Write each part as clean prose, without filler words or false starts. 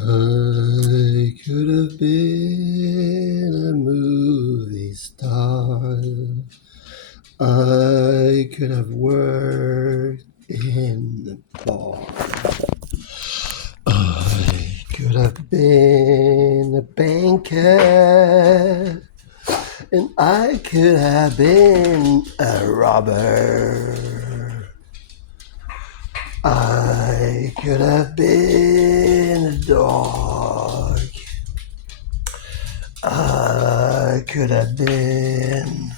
I could have been a movie star. I could have worked in the bar. I could have been a banker. And I could have been a robber. I could have been a dog. I could have been.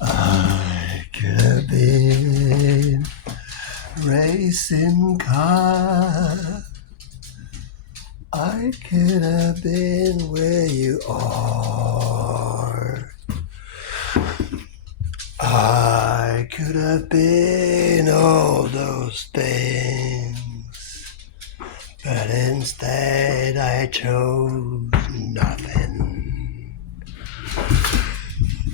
I could have been racing car. I could have been where you are. I could have been all those things, but instead I chose nothing.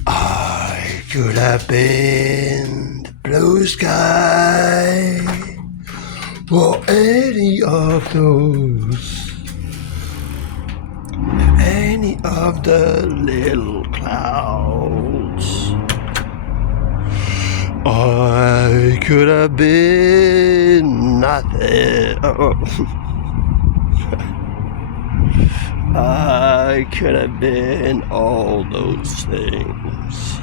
I could have been the blue sky, or any of the little clouds. I could have been nothing. I could have been all those things.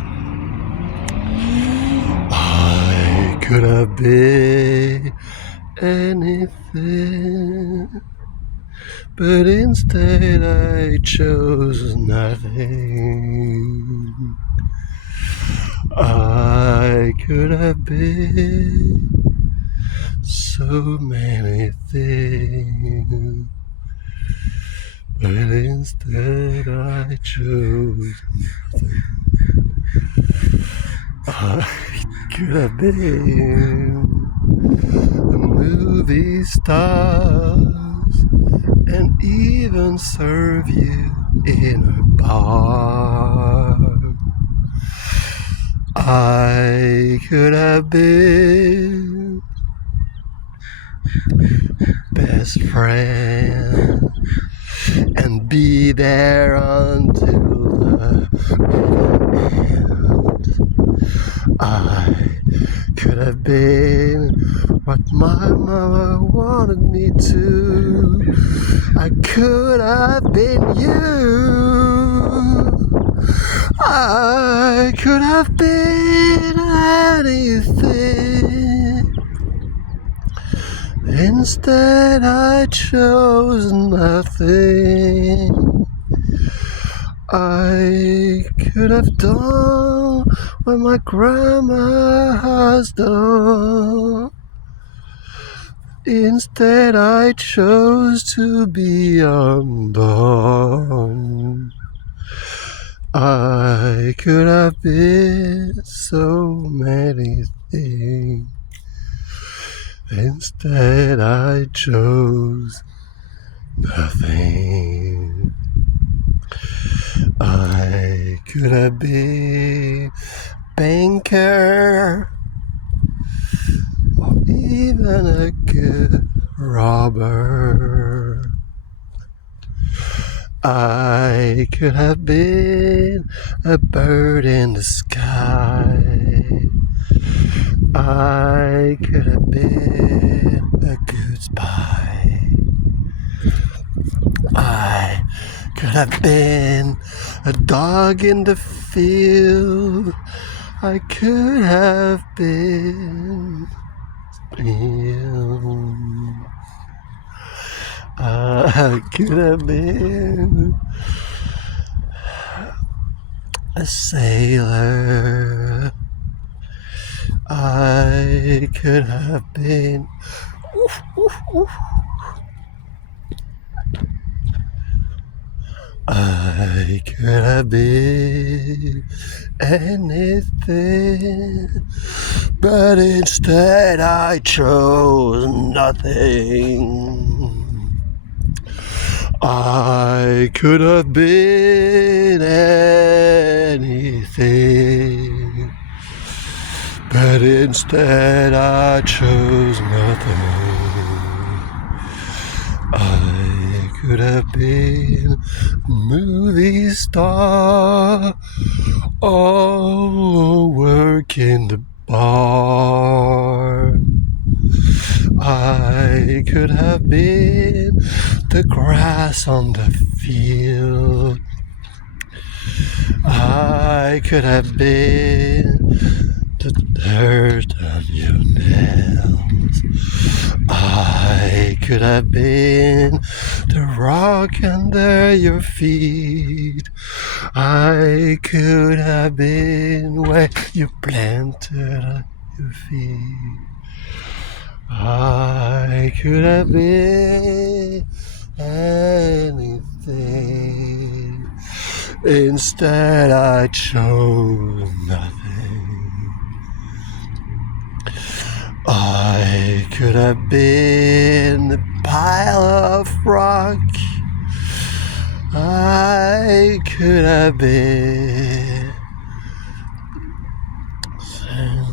I could have been anything, but instead I chose nothing. I could have been so many things, but instead I chose nothing. I could have been a movie stars and even serve you in a bar. I could have been best friend and be there until the end. I could have been what my mama wanted me to. I could have been you. I could have been anything. Instead I chose nothing. I could have done what my grandma has done. Instead I chose to be unborn. I could have been so many things. Instead I chose nothing. I could have been banker, or even a good robber. I could have been a bird in the sky. I could have been a good spy. I could have been a dog in the field. I could have been you. I could have been a sailor. I could have been I could have been anything, but instead I chose nothing. I could have been anything, but instead I chose nothing. I could have been a movie star or work in the bar. I could have been the grass on the field. I could have been the dirt on your nails. I could have been the rock under your feet. I could have been where you planted your feet. I could have been anything. Instead, I chose nothing. I could have been a pile of rock. I could have been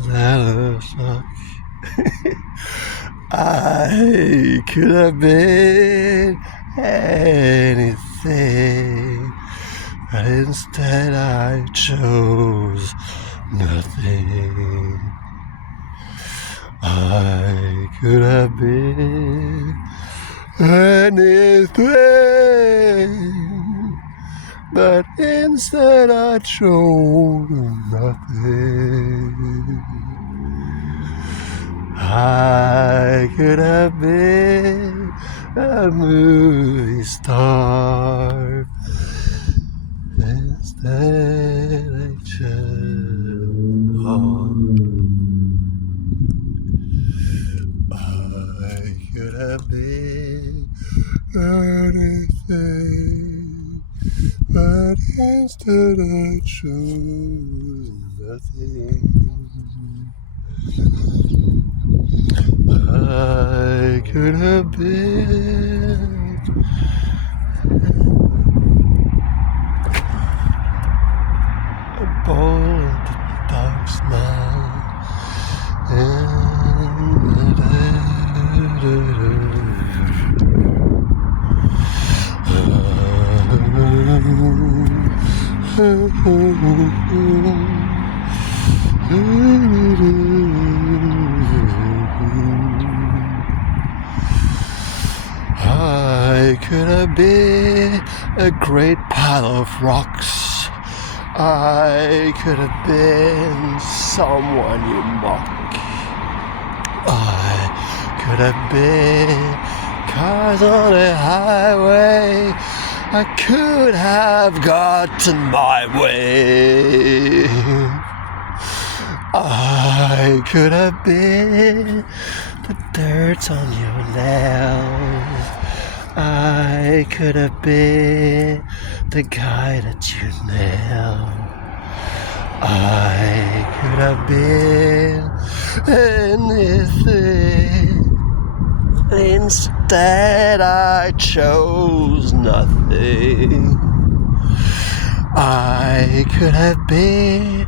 that suck. I could have been anything, but instead I chose nothing. I could have been anything, but instead I chose nothing. I could have been a movie star. Instead I chose I could have been anything, but instead I chose nothing. I could have been a bold dog smile I could have been a great pile of rocks. I could have been someone you mock. I could have been cars on a highway. I could have gotten my way. I could have been the dirt on your nails. I could have been the guy that you nailed. I could have been anything. Instead, I chose nothing. I could have been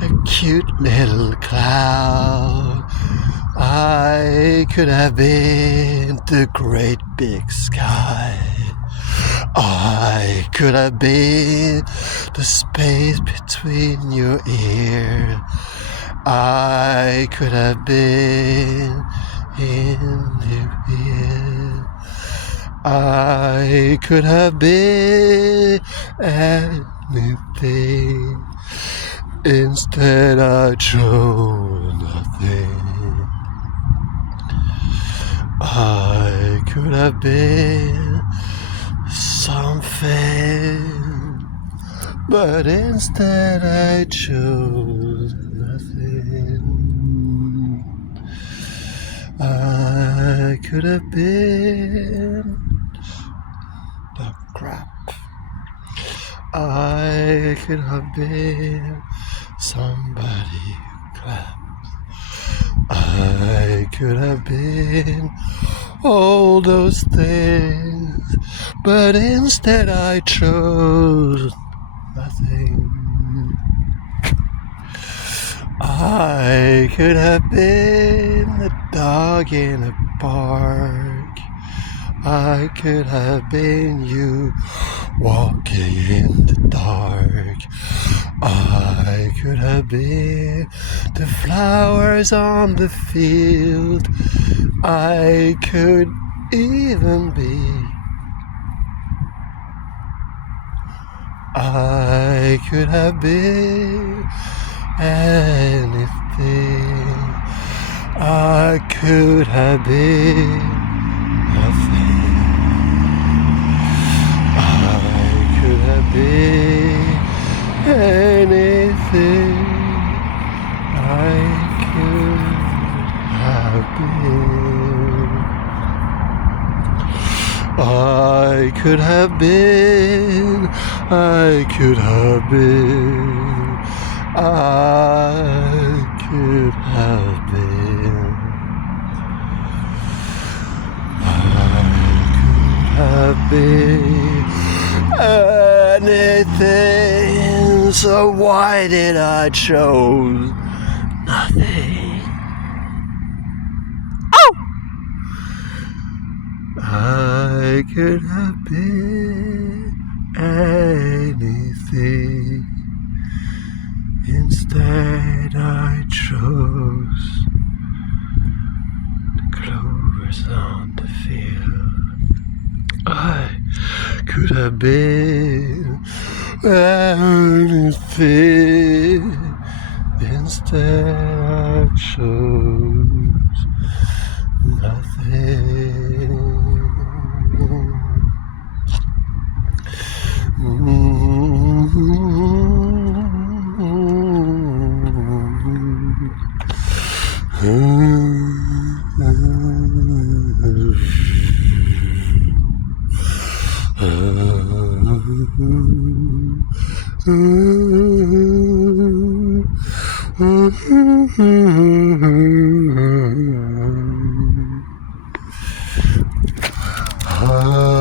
a cute little cloud. I could have been the great big sky. I could have been the space between your ears. I could have been in your ear. I could have been anything. Instead, I chose nothing. I could have been something, but instead I chose nothing. I could have been the crap. I could have been somebody who clapped. I could have been all those things, but instead I chose nothing. I could have been a dog in a park. I could have been you walking in the dark. I could have been the flowers on the field. I could even be. I could have been anything. I could have been nothing. I could have been anything. I could have been. I could have been. I could have been. I could have been. Have been anything, so why did I choose nothing? Oh! I could have been anything. Instead I chose the clovers on the field. I could have been anything. Instead I chose nothing. Hello.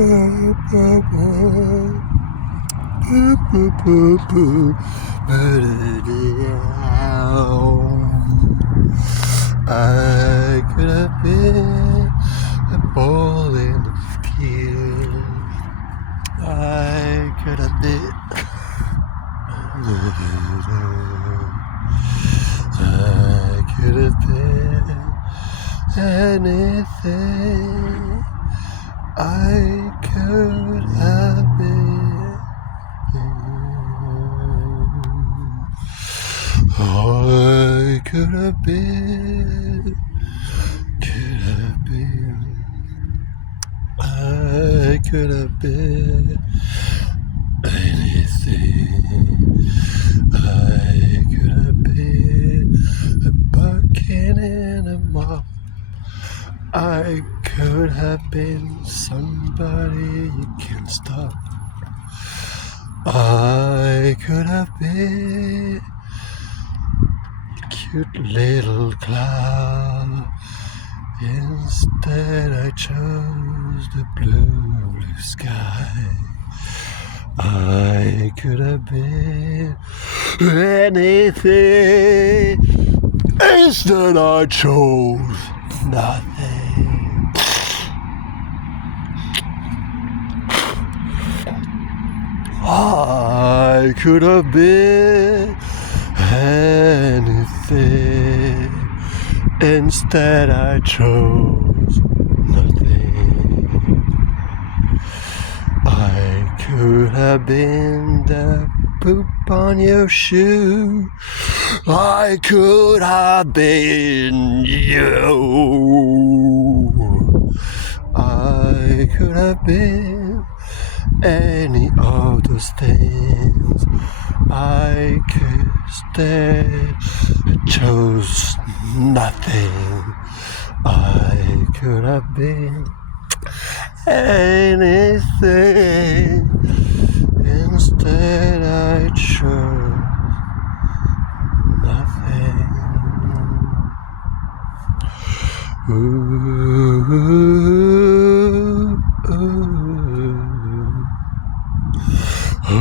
I could have been a ball in the field. I could have been. I could have been anything. I could have been. I could have been. Could have been. I could have been anything. I could have been a bucket in a mop. I could have been somebody you can't stop. I could have been a cute little cloud. Instead I chose the blue sky. I could have been anything. Instead I chose nothing. I could have been anything. Instead I chose nothing. I could have been the poop on your shoe. I could have been you. I could have been any of those things. I could instead chose nothing. I could have been anything. Instead I chose nothing. Ooh, ooh, ooh, ooh,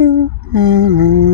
ooh, ooh.